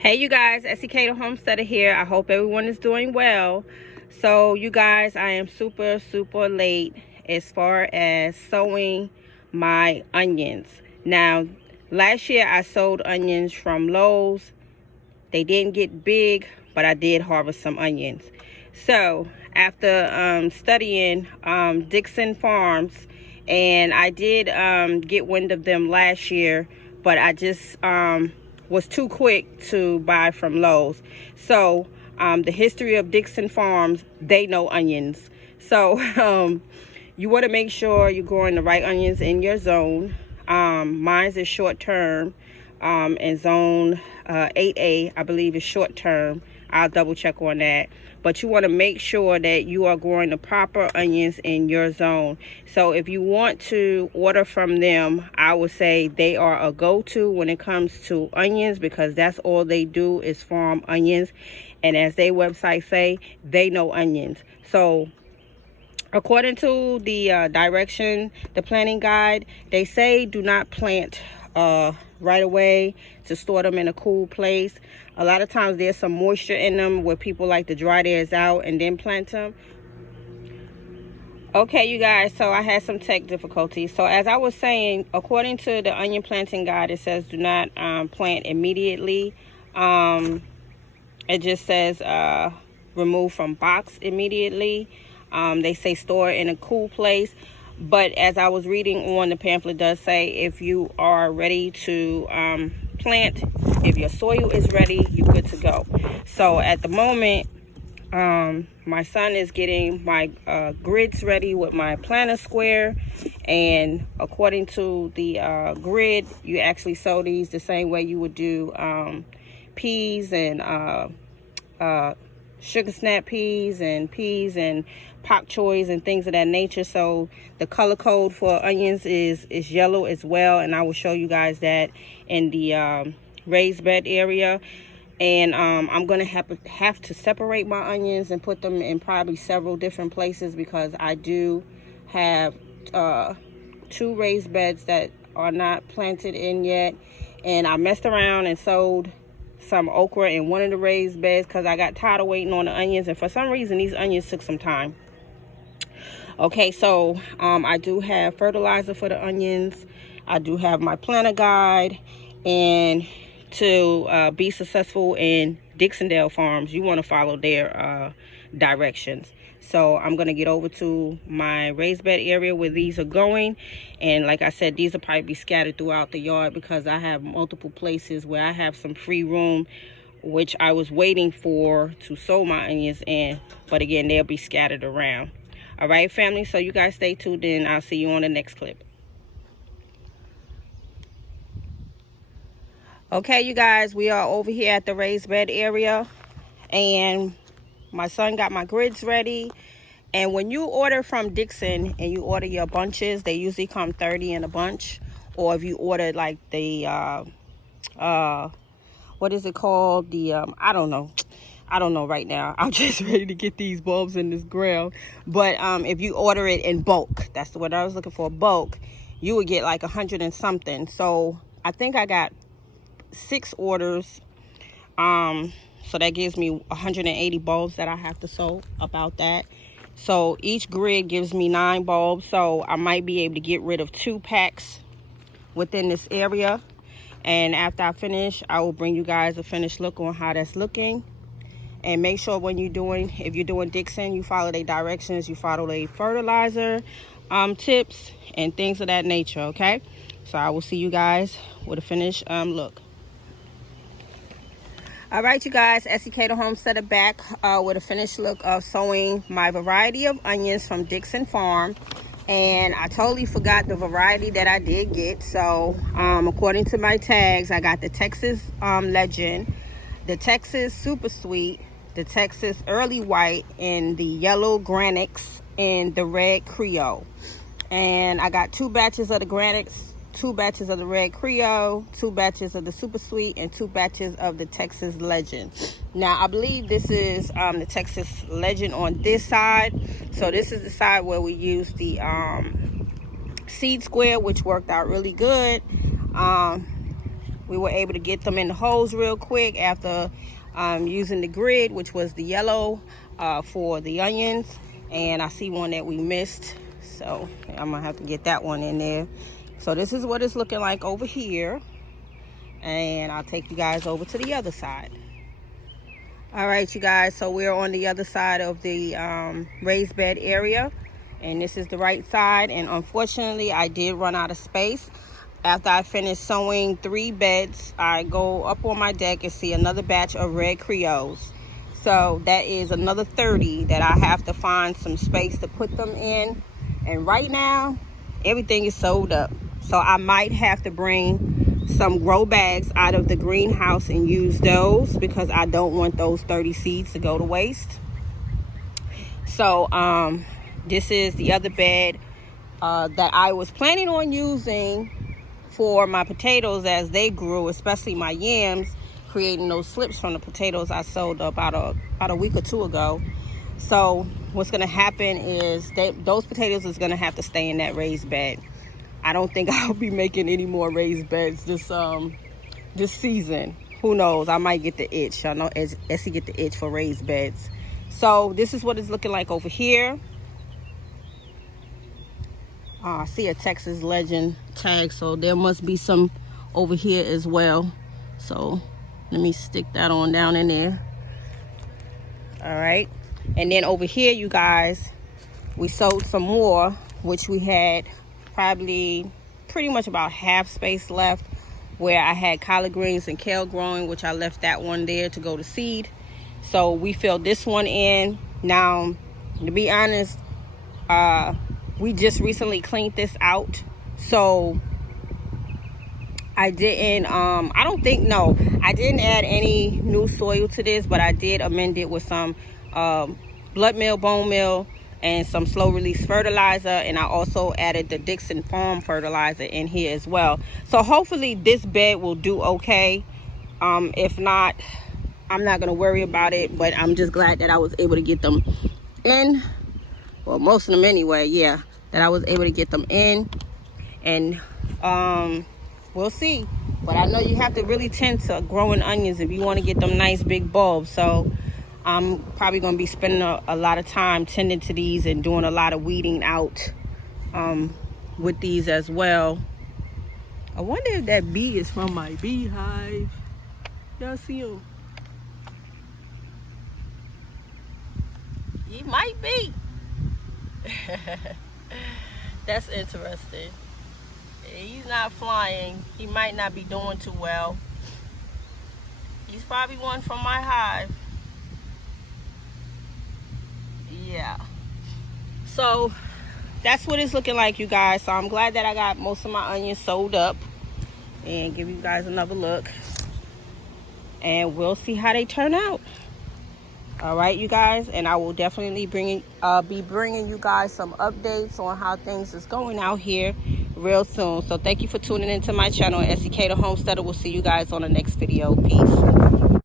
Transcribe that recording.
Hey you guys, Esikhomesteddah here. I hope everyone is doing well. So you guys, I am super late as far as sowing my onions. Now, last year I sowed onions from Lowe's. They didn't get big, but I did harvest some onions. So after studying Dixon Farms, and I did get wind of them last year, but I just was too quick to buy from Lowe's. So the history of Dixon Farms, they know onions. So you want to make sure you're growing the right onions in your zone. Mine's is short term, and zone 8A, I believe, is short term. I'll double check on that. But you want to make sure that you are growing the proper onions in your zone. So if you want to order from them, I would say they are a go-to when it comes to onions, because that's all they do is farm onions. And as their website say, they know onions. So according to the direction, the planting guide, they say do not plant right away, to store them in a cool place. A lot of times there's some moisture in them where people like to dry theirs out and then plant them. Okay, you guys, so I had some tech difficulties. So as I was saying, according to the onion planting guide, it says do not plant immediately. It just says remove from box immediately. They say store in a cool place. But as I was reading on, the pamphlet does say if you are ready to plant, if your soil is ready, you're good to go. So at the moment, my son is getting my grids ready with my planter square. And according to the grid, you actually sow these the same way you would do peas and sugar snap peas and pak choys and things of that nature. So the color code for onions is yellow as well, and I will show you guys that in the raised bed area. And I'm gonna have to separate my onions and put them in probably several different places, because I do have 2 raised beds that are not planted in yet, and I messed around and sowed some okra in one of the raised beds because I got tired of waiting on the onions, and for some reason these onions took some time. Okay, so I do have fertilizer for the onions. I do have my planter guide, and to be successful in Dixon Farms, you want to follow their directions. So I'm going to get over to my raised bed area where these are going. And like I said, these will probably be scattered throughout the yard, because I have multiple places where I have some free room, which I was waiting for to sow my onions in. But again, they'll be scattered around. All right, family, so you guys stay tuned, and I'll see you on the next clip. Okay, you guys, we are over here at the raised bed area, and my son got my grids ready. And when you order from Dixon and you order your bunches, they usually come 30 in a bunch. Or if you order like the what is it called, the I don't know right now. I'm just ready to get these bulbs in this ground. But if you order it in bulk, that's what I was looking for, bulk, you would get like 100 and something. So I think I got 6 orders. So that gives me 180 bulbs that I have to sow, about that. So each grid gives me 9 bulbs. So I might be able to get rid of 2 packs within this area. And after I finish, I will bring you guys a finished look on how that's looking. And make sure when if you're doing Dixon, you follow their directions, you follow their fertilizer tips and things of that nature, okay? So I will see you guys with a finished look. All right, you guys, Esikhomesteddah back with a finished look of sowing my variety of onions from Dixon Farm. And I totally forgot the variety that I did get. So according to my tags, I got the Texas Legend, the Texas Super Sweet, the Texas Early White, and the Yellow Granix, and the Red Creole. And I got 2 batches of the Granix, 2 batches of the Red Creole, 2 batches of the Super Sweet, and 2 batches of the Texas Legend. Now, I believe this is the Texas Legend on this side. So this is the side where we use the seed square, which worked out really good. We were able to get them in the holes real quick after using the grid, which was the yellow for the onions. And I see one that we missed, so I'm gonna have to get that one in there. So this is what it's looking like over here, and I'll take you guys over to the other side. All right, you guys, so we're on the other side of the raised bed area, and this is the right side. And unfortunately, I did run out of space. After I finished sowing 3 beds, I go up on my deck and see another batch of red Creoles. So that is another 30 that I have to find some space to put them in. And right now, everything is sold up. So I might have to bring some grow bags out of the greenhouse and use those, because I don't want those 30 seeds to go to waste. So this is the other bed that I was planning on using for my potatoes as they grew, especially my yams, creating those slips from the potatoes I sowed about a week or 2 ago. So what's going to happen is those potatoes is going to have to stay in that raised bed. I don't think I'll be making any more raised beds this season. Who knows? I might get the itch. I know Essie get the itch for raised beds. So this is what it's looking like over here. I see a Texas Legend tag, so there must be some over here as well. So let me stick that on down in there. All right. And then over here, you guys, we sowed some more, which we had probably pretty much about half space left, where I had collard greens and kale growing, which I left that one there to go to seed. So we filled this one in. Now, to be honest, we just recently cleaned this out, so I didn't I didn't add any new soil to this, but I did amend it with some blood meal, bone meal, and some slow release fertilizer. And I also added the Dixon farm fertilizer in here as well. So hopefully this bed will do okay. If not, I'm not gonna worry about it, but I'm just glad that I was able to get them in. Well, most of them anyway, yeah, that I was able to get them in. And we'll see. But I know you have to really tend to growing onions if you want to get them nice big bulbs. So I'm probably going to be spending a lot of time tending to these and doing a lot of weeding out with these as well. I wonder if that bee is from my beehive. Y'all see him? He might be. That's interesting. He's not flying. He might not be doing too well. He's probably one from my hive. Yeah. So that's what it's looking like, you guys. So I'm glad that I got most of my onions sold up, and give you guys another look, and we'll see how they turn out. All right, you guys, and I will definitely be bringing you guys some updates on how things is going out here real soon. So thank you for tuning into my channel, Esikhomesteddah. We'll see you guys on the next video. Peace.